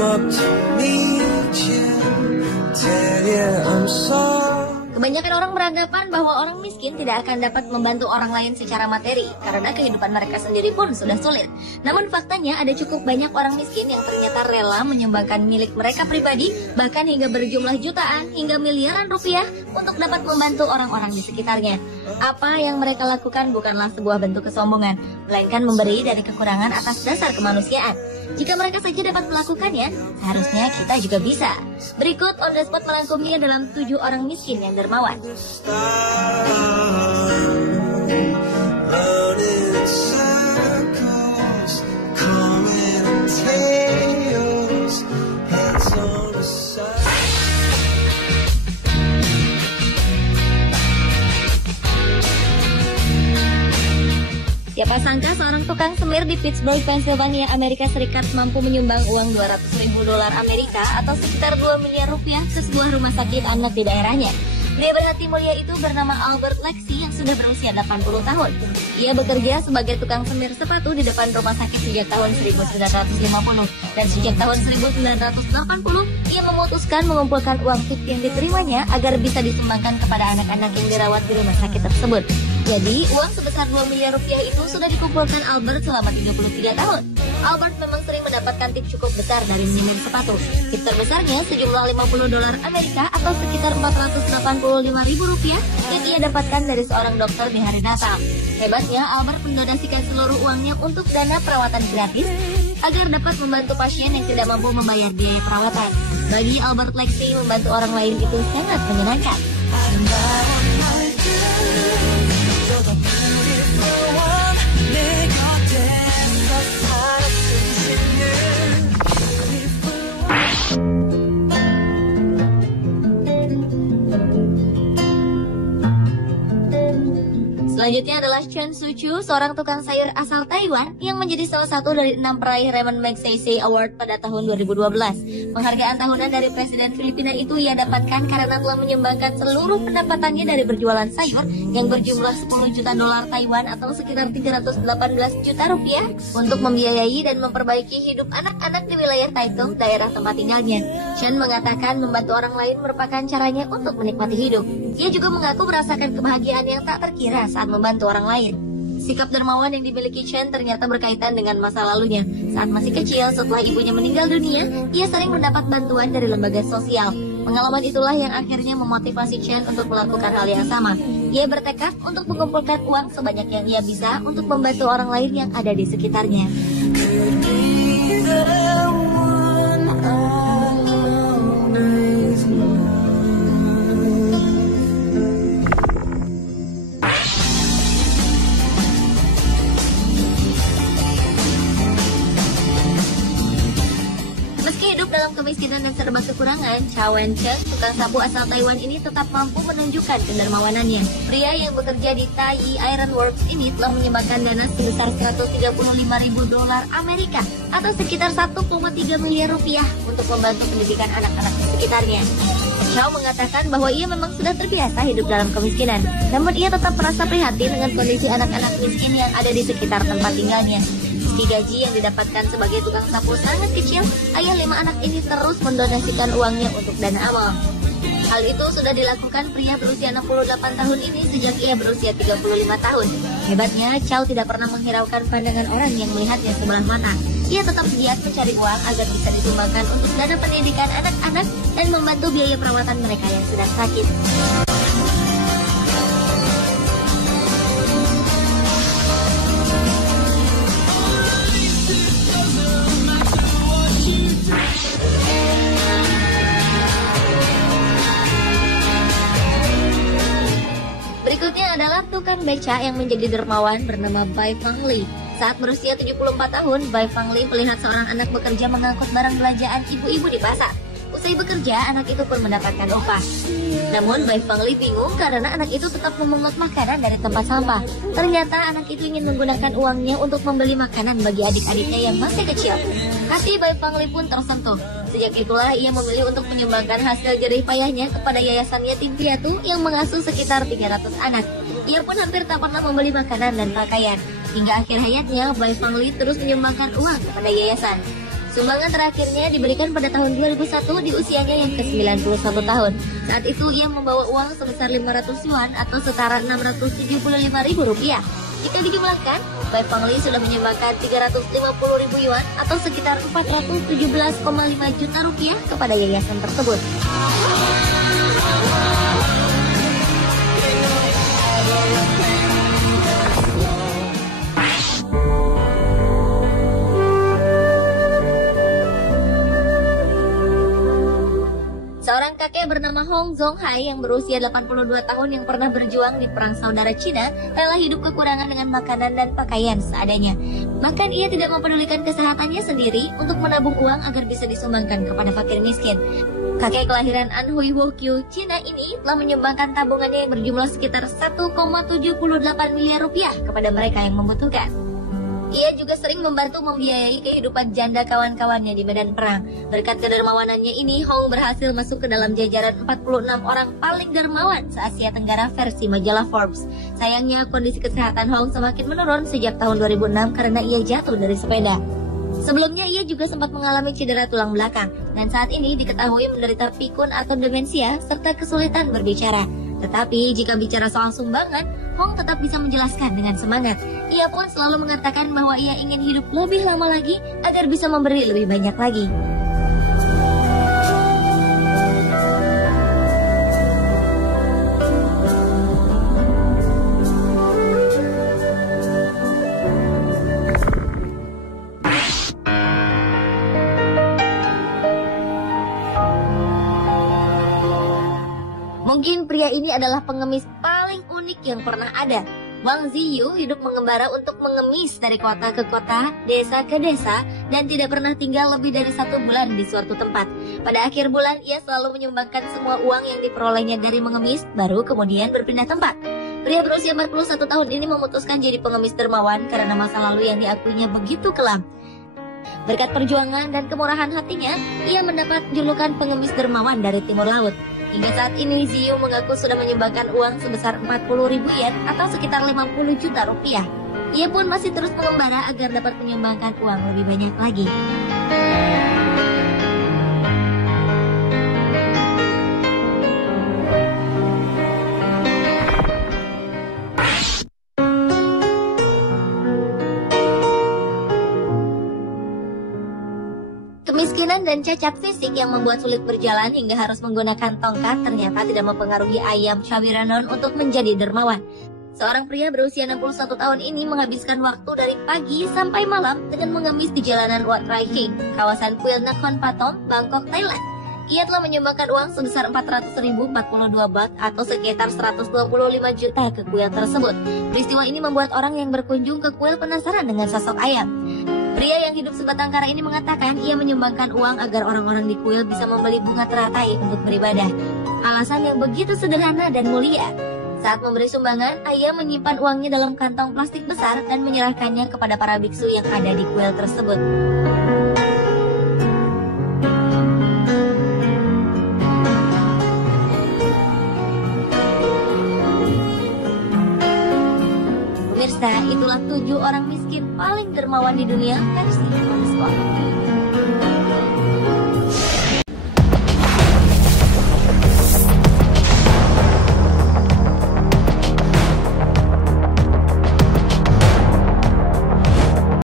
up to meet you, tell you I'm sorry. Kebanyakan orang beranggapan bahwa orang miskin tidak akan dapat membantu orang lain secara materi karena kehidupan mereka sendiri pun sudah sulit. Namun faktanya ada cukup banyak orang miskin yang ternyata rela menyumbangkan milik mereka pribadi, bahkan hingga berjumlah jutaan hingga miliaran rupiah untuk dapat membantu orang-orang di sekitarnya. Apa yang mereka lakukan bukanlah sebuah bentuk kesombongan, melainkan memberi dari kekurangan atas dasar kemanusiaan. Jika mereka saja dapat melakukannya, seharusnya kita juga bisa. Berikut On The Spot merangkumnya dalam 7 orang miskin yang dermawan. Siapa sangka seorang tukang semir di Pittsburgh, Pennsylvania, Amerika Serikat mampu menyumbang uang $200.000 Amerika atau sekitar 2 miliar rupiah ke sebuah rumah sakit anak di daerahnya. Pria berhati mulia itu bernama Albert Lexi yang sudah berusia 80 tahun. Ia bekerja sebagai tukang semir sepatu di depan rumah sakit sejak tahun 1950 dan sejak tahun 1980 ia memutuskan mengumpulkan uang tip yang diterimanya agar bisa disumbangkan kepada anak-anak yang dirawat di rumah sakit tersebut. Jadi, uang sebesar 2 miliar rupiah itu sudah dikumpulkan Albert selama 33 tahun. Albert memang sering mendapatkan tip cukup besar dari menyemir sepatu. Tip terbesarnya sejumlah $50 Amerika atau sekitar 485.000 rupiah yang ia dapatkan dari seorang dokter di hari Natal. Hebatnya, Albert mendonasikan seluruh uangnya untuk dana perawatan gratis agar dapat membantu pasien yang tidak mampu membayar biaya perawatan. Bagi Albert Lexi, membantu orang lain itu sangat menyenangkan. Selanjutnya adalah Chen Suchu, seorang tukang sayur asal Taiwan yang menjadi salah satu dari 6 peraih Raymond Magsaysay Award pada tahun 2012. Penghargaan tahunan dari Presiden Filipina itu ia dapatkan karena telah menyumbangkan seluruh pendapatannya dari berjualan sayur yang berjumlah $10 juta Taiwan atau sekitar 318 juta rupiah untuk membiayai dan memperbaiki hidup anak-anak di wilayah Taitung, daerah tempat tinggalnya. Chen mengatakan membantu orang lain merupakan caranya untuk menikmati hidup. Ia juga mengaku merasakan kebahagiaan yang tak terkira saat membantu orang lain. Sikap dermawan yang dimiliki Chen ternyata berkaitan dengan masa lalunya. Saat masih kecil, setelah ibunya meninggal dunia, ia sering mendapat bantuan dari lembaga sosial. Pengalaman itulah yang akhirnya memotivasi Chen untuk melakukan hal yang sama. Ia bertekad untuk mengumpulkan uang sebanyak yang ia bisa untuk membantu orang lain yang ada di sekitarnya. Dalam kemiskinan dan serba kekurangan, Chow Wen-cheng, tukang sapu asal Taiwan ini tetap mampu menunjukkan kedermawanannya. Pria yang bekerja di Tayi Iron Works ini telah menyumbangkan dana sebesar $135.000 Amerika atau sekitar 1,3 miliar rupiah untuk membantu pendidikan anak-anak di sekitarnya. Chow mengatakan bahwa ia memang sudah terbiasa hidup dalam kemiskinan, namun ia tetap merasa prihatin dengan kondisi anak-anak miskin yang ada di sekitar tempat tinggalnya. Meski gaji yang didapatkan sebagai tukang sapu sangat kecil, ayah 5 anak ini terus mendonasikan uangnya untuk dana amal. Hal itu sudah dilakukan pria berusia 68 tahun ini sejak ia berusia 35 tahun. Hebatnya, Chow tidak pernah menghiraukan pandangan orang yang melihatnya sebelah mata. Ia tetap giat mencari uang agar bisa disumbangkan untuk dana pendidikan anak-anak dan membantu biaya perawatan mereka yang sedang sakit. Berikutnya adalah tukang beca yang menjadi dermawan bernama Bai Fangli. Saat berusia 74 tahun, Bai Fangli melihat seorang anak bekerja mengangkut barang belanjaan ibu-ibu di pasar. Usai bekerja, anak itu pun mendapatkan upah. Namun, Bai Fangli bingung karena anak itu tetap memungut makanan dari tempat sampah. Ternyata anak itu ingin menggunakan uangnya untuk membeli makanan bagi adik-adiknya yang masih kecil. Hati Bai Fangli pun tersentuh. Sejak itulah ia memilih untuk menyumbangkan hasil jerih payahnya kepada yayasan yatim piatu yang mengasuh sekitar 300 anak. Ia pun hampir tak pernah membeli makanan dan pakaian. Hingga akhir hayatnya, Bai Fangli terus menyumbangkan uang kepada yayasan. Sumbangan terakhirnya diberikan pada tahun 2001 di usianya yang ke-91 tahun. Saat itu ia membawa uang sebesar 500 yuan atau setara Rp675.000. Jika dijumlahkan, Bai Fangli sudah menyumbangkan 350.000 yuan atau sekitar 417,5 juta rupiah kepada yayasan tersebut. Seorang kakek bernama Hong Zonghai yang berusia 82 tahun yang pernah berjuang di Perang Saudara Cina rela hidup kekurangan dengan makanan dan pakaian seadanya. Bahkan ia tidak mempedulikan kesehatannya sendiri untuk menabung uang agar bisa disumbangkan kepada fakir miskin. Kakek kelahiran Anhui Wokyu, Cina ini telah menyumbangkan tabungannya yang berjumlah sekitar 1,78 miliar rupiah kepada mereka yang membutuhkan. Ia juga sering membantu membiayai kehidupan janda kawan-kawannya di medan perang. Berkat kedermawanannya ini, Hong berhasil masuk ke dalam jajaran 46 orang paling dermawan se-Asia Tenggara versi majalah Forbes. Sayangnya, kondisi kesehatan Hong semakin menurun sejak tahun 2006 karena ia jatuh dari sepeda. Sebelumnya, ia juga sempat mengalami cedera tulang belakang, dan saat ini diketahui menderita pikun atau demensia serta kesulitan berbicara. Tetapi jika bicara soal sumbangan, Hong tetap bisa menjelaskan dengan semangat. Ia pun selalu mengatakan bahwa ia ingin hidup lebih lama lagi agar bisa memberi lebih banyak lagi. Mungkin pria ini adalah pengemis paling unik yang pernah ada. Wang Ziyu hidup mengembara untuk mengemis dari kota ke kota, desa ke desa, dan tidak pernah tinggal lebih dari 1 bulan di suatu tempat. Pada akhir bulan, ia selalu menyumbangkan semua uang yang diperolehnya dari mengemis, baru kemudian berpindah tempat. Pria berusia 41 tahun ini memutuskan jadi pengemis dermawan karena masa lalu yang diakuinya begitu kelam. Berkat perjuangan dan kemurahan hatinya, ia mendapat julukan pengemis dermawan dari Timur Laut. Hingga saat ini, Ziyu mengaku sudah menyumbangkan uang sebesar 40.000 yen atau sekitar 50 juta rupiah. Ia pun masih terus mengembara agar dapat menyumbangkan uang lebih banyak lagi. Kemiskinan dan cacat fisik yang membuat sulit berjalan hingga harus menggunakan tongkat ternyata tidak mempengaruhi Ayam Chawiranon untuk menjadi dermawan. Seorang pria berusia 61 tahun ini menghabiskan waktu dari pagi sampai malam dengan mengemis di jalanan Wat Rai King, kawasan Kuil Nakhon Pathom, Bangkok, Thailand. Ia telah menyumbangkan uang sebesar 400.042 baht atau sekitar 125 juta ke kuil tersebut. Peristiwa ini membuat orang yang berkunjung ke kuil penasaran dengan sosok Ayam. Pria yang hidup sebatang kara ini mengatakan ia menyumbangkan uang agar orang-orang di kuil bisa membeli bunga teratai untuk beribadah. Alasan yang begitu sederhana dan mulia. Saat memberi sumbangan, Ayam menyimpan uangnya dalam kantong plastik besar dan menyerahkannya kepada para biksu yang ada di kuil tersebut. Pemirsa, itulah 7 orang miskin paling dermawan di dunia versi Forbes.